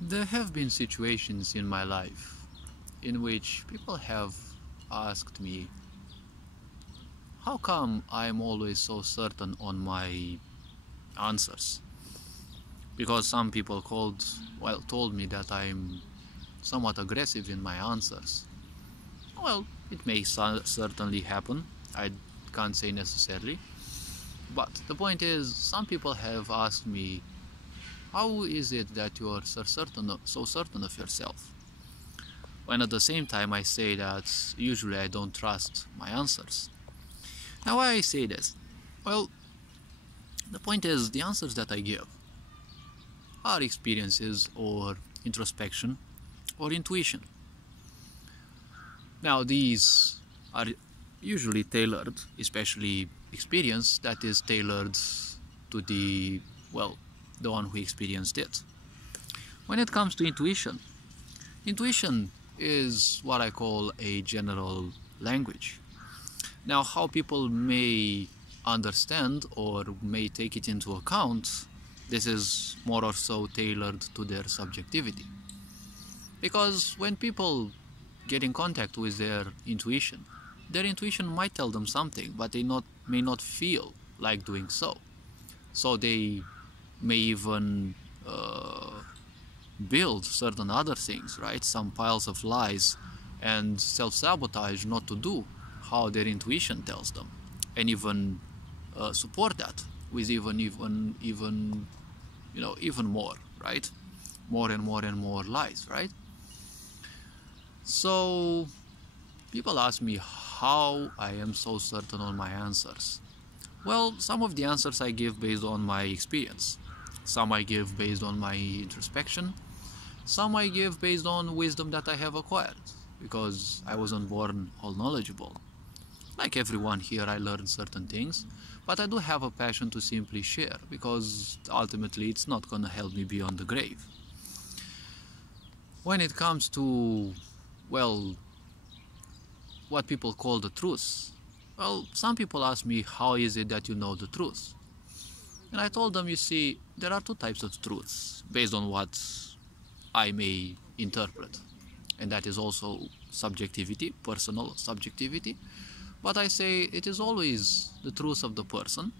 There have been situations in my life in which people have asked me, how come I'm always so certain on my answers? Because some people told me that I'm somewhat aggressive in my answers. Well, it may certainly happen. I can't say necessarily. But the point is, some people have asked me, how is it that you are so certain of yourself? When at the same time I say that usually I don't trust my answers. Now why I say this? Well, the point is, the answers that I give are experiences or introspection or intuition. Now these are usually tailored, especially experience that is tailored to the one who experienced it. When it comes to intuition is what I call a general language. Now, how people may understand or may take it into account, this is more or so tailored to their subjectivity. Because when people get in contact with their intuition might tell them something, but they may not feel like doing so. So they may even build certain other things, right? Some piles of lies and self-sabotage not to do how their intuition tells them, and even support that with even more, right? More and more lies, right? So people ask me how I am so certain on my answers. Well, some of the answers I give based on my experience. Some I give based on my introspection. Some I give based on wisdom that I have acquired, because I wasn't born all knowledgeable. Like everyone here, I learned certain things, but I do have a passion to simply share, because ultimately it's not gonna help me beyond the grave. When it comes to, what people call the truth, some people ask me, how is it that you know the truth? And I told them, you see, there are two types of truths based on what I may interpret, and that is also subjectivity, personal subjectivity. But I say it is always the truth of the person.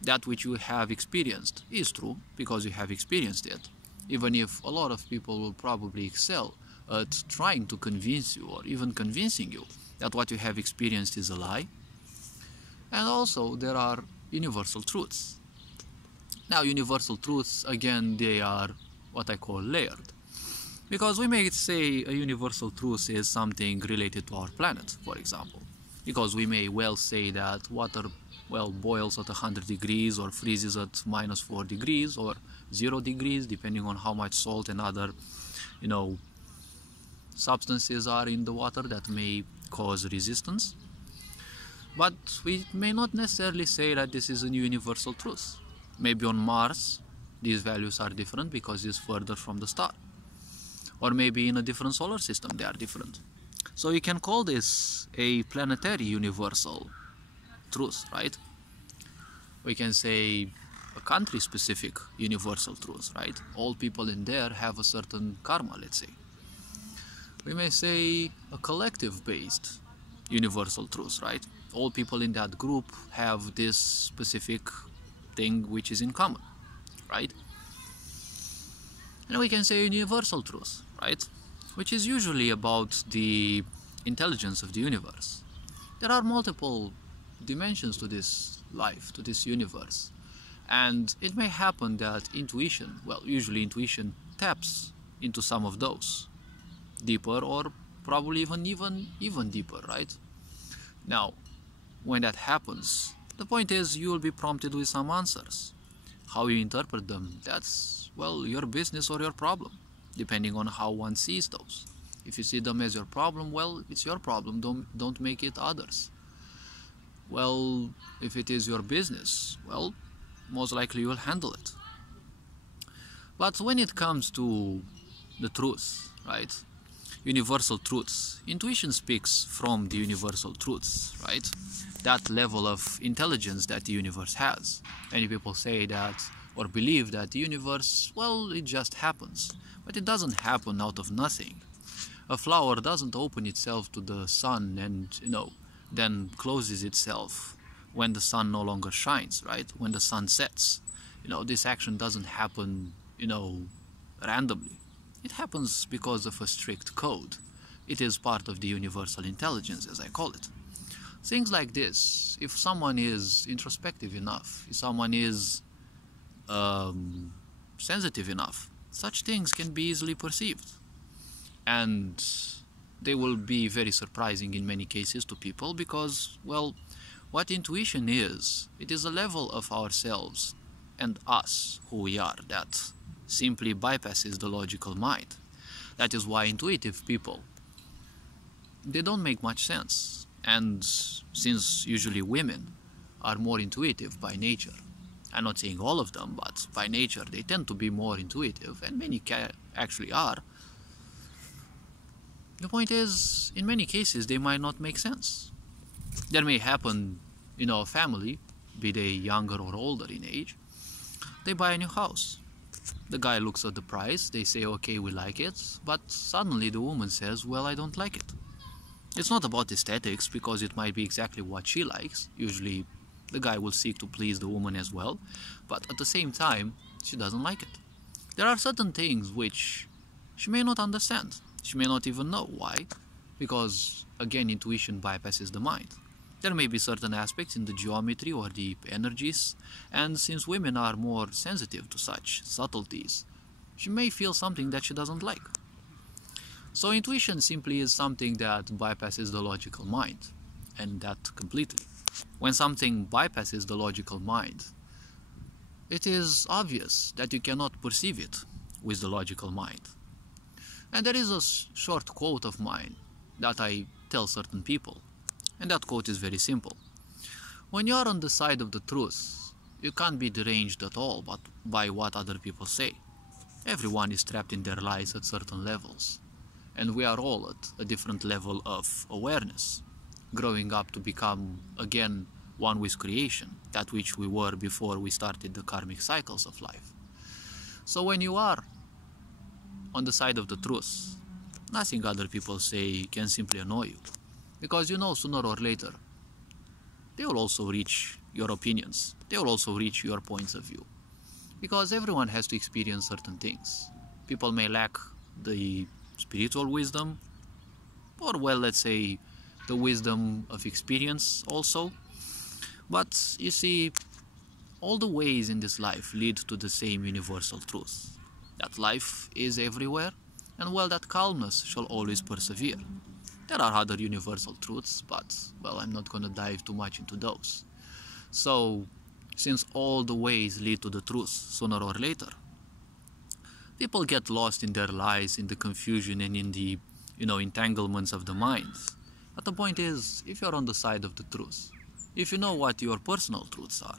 That which you have experienced is true because you have experienced it, even if a lot of people will probably excel at trying to convince you or even convincing you that what you have experienced is a lie. And also there are universal truths. Now universal truths, again, they are what I call layered, because we may say a universal truth is something related to our planet, for example, because we may well say that water boils at 100 degrees or freezes at -4 degrees or 0 degrees, depending on how much salt and other substances are in the water that may cause resistance. But we may not necessarily say that this is a universal truth. Maybe on Mars these values are different because it's further from the star, or maybe in a different solar system they are different. So you can call this a planetary universal truth, right? We can say a country specific universal truth, right? All people in there have a certain karma, let's say. We may say a collective based universal truth, right? All people in that group have this specific thing which is in common, right? And we can say universal truth, right? Which is usually about the intelligence of the universe. There are multiple dimensions to this life, to this universe. And it may happen that usually intuition taps into some of those deeper, or probably even deeper, right? Now, when that happens, the point is you will be prompted with some answers. How you interpret them, that's, your business or your problem, depending on how one sees those. If you see them as your problem, it's your problem, don't make it others. If it is your business, most likely you'll handle it. But when it comes to the truth, right? Universal truths. Intuition speaks from the universal truths, right? That level of intelligence that the universe has. Many people say that or believe that the universe, well, it just happens. But it doesn't happen out of nothing. A flower doesn't open itself to the sun and, then closes itself when the sun no longer shines, right? When the sun sets. This action doesn't happen, randomly. It happens because of a strict code. It is part of the universal intelligence, as I call it. Things like this, if someone is introspective enough, if someone is sensitive enough, such things can be easily perceived. And they will be very surprising in many cases to people because, well, what intuition is, it is a level of ourselves and us, who we are, that simply bypasses the logical mind. That is why intuitive people, they don't make much sense. And since usually women are more intuitive by nature, I'm not saying all of them, but by nature they tend to be more intuitive, and many actually are. The point is, in many cases they might not make sense. There may happen, a family, be they younger or older in age, they buy a new house. The guy looks at the price, they say, okay, we like it, but suddenly the woman says, well, I don't like it. It's not about aesthetics, because it might be exactly what she likes. Usually the guy will seek to please the woman as well, but at the same time, she doesn't like it. There are certain things which she may not understand. She may not even know why, because, again, intuition bypasses the mind. There may be certain aspects in the geometry or the energies, and since women are more sensitive to such subtleties, she may feel something that she doesn't like. So intuition simply is something that bypasses the logical mind, and that completely. When something bypasses the logical mind, it is obvious that you cannot perceive it with the logical mind. And there is a short quote of mine that I tell certain people, and that quote is very simple. When you are on the side of the truth, you can't be deranged at all but by what other people say. Everyone is trapped in their lies at certain levels, and we are all at a different level of awareness, growing up to become, again, one with creation, that which we were before we started the karmic cycles of life. So when you are on the side of the truth, nothing other people say can simply annoy you, because sooner or later they will also reach your opinions, they will also reach your points of view, because everyone has to experience certain things. People may lack the spiritual wisdom, or, well, let's say the wisdom of experience also, but you see, all the ways in this life lead to the same universal truth, that life is everywhere, and, well, that calmness shall always persevere. There are other universal truths, but, well, I'm not going to dive too much into those. So, since all the ways lead to the truth sooner or later, people get lost in their lies, in the confusion, and in the, entanglements of the mind. But the point is, if you're on the side of the truth, if you know what your personal truths are,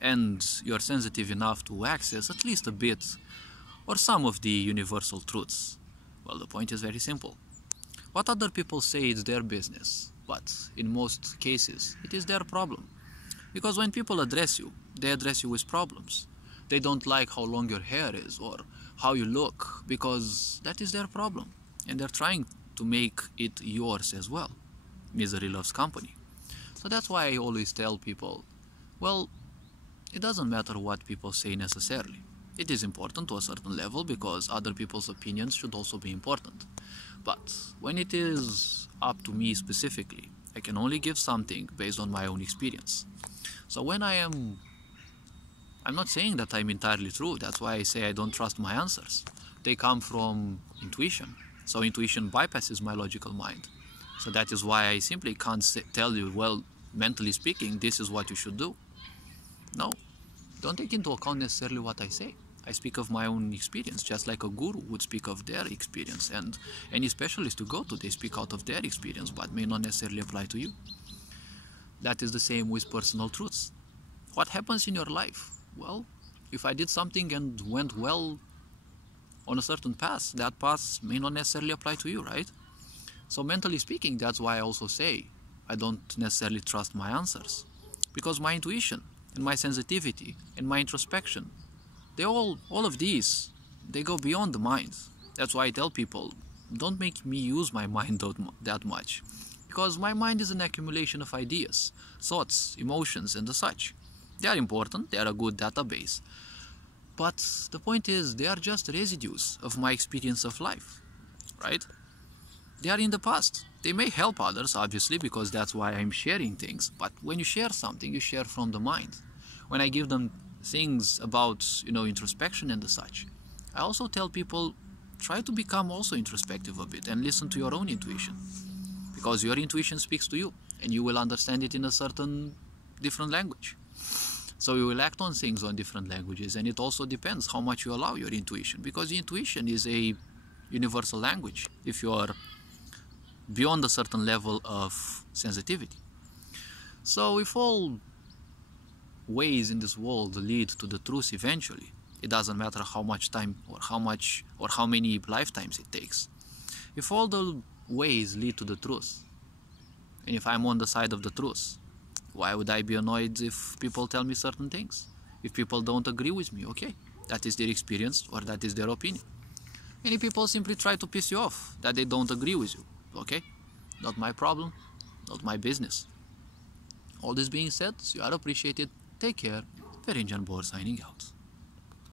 and you're sensitive enough to access at least a bit or some of the universal truths, well, the point is very simple. What other people say is their business, but in most cases, it is their problem. Because when people address you, they address you with problems. They don't like how long your hair is or how you look, because that is their problem. And they're trying to make it yours as well. Misery loves company. So that's why I always tell people, well, it doesn't matter what people say necessarily. It is important to a certain level, because other people's opinions should also be important. But when it is up to me specifically, I can only give something based on my own experience. So when I'm not saying that I'm entirely true. That's why I say I don't trust my answers. They come from intuition. So intuition bypasses my logical mind. So that is why I simply can't tell you, well, mentally speaking, this is what you should do. No, don't take into account necessarily what I say. I speak of my own experience, just like a guru would speak of their experience, and any specialist you go to, they speak out of their experience, but may not necessarily apply to you. That is the same with personal truths. What happens in your life? Well, if I did something and went well on a certain path, that path may not necessarily apply to you, right? So mentally speaking, that's why I also say I don't necessarily trust my answers, because my intuition and my sensitivity and my introspection all of these, they go beyond the mind. That's why I tell people, don't make me use my mind that much, because my mind is an accumulation of ideas, thoughts, emotions, and the such. They are important, they are a good database, but the point is, they are just residues of my experience of life, right? They are in the past. They may help others, obviously, because that's why I'm sharing things, but when you share something, you share from the mind. When I give them things about, introspection and the such, I also tell people, try to become also introspective a bit and listen to your own intuition, because your intuition speaks to you and you will understand it in a certain different language. So you will act on things on different languages, and it also depends how much you allow your intuition, because the intuition is a universal language if you are beyond a certain level of sensitivity. So if all ways in this world lead to the truth eventually, it doesn't matter how much time or how many lifetimes it takes. If all the ways lead to the truth, and if I'm on the side of the truth, why would I be annoyed if people tell me certain things? If people don't agree with me, okay, that is their experience or that is their opinion. Many people simply try to piss you off, that they don't agree with you, okay? Not my problem, not my business. All this being said, you are appreciated. Take care. Ferencan Bor signing out.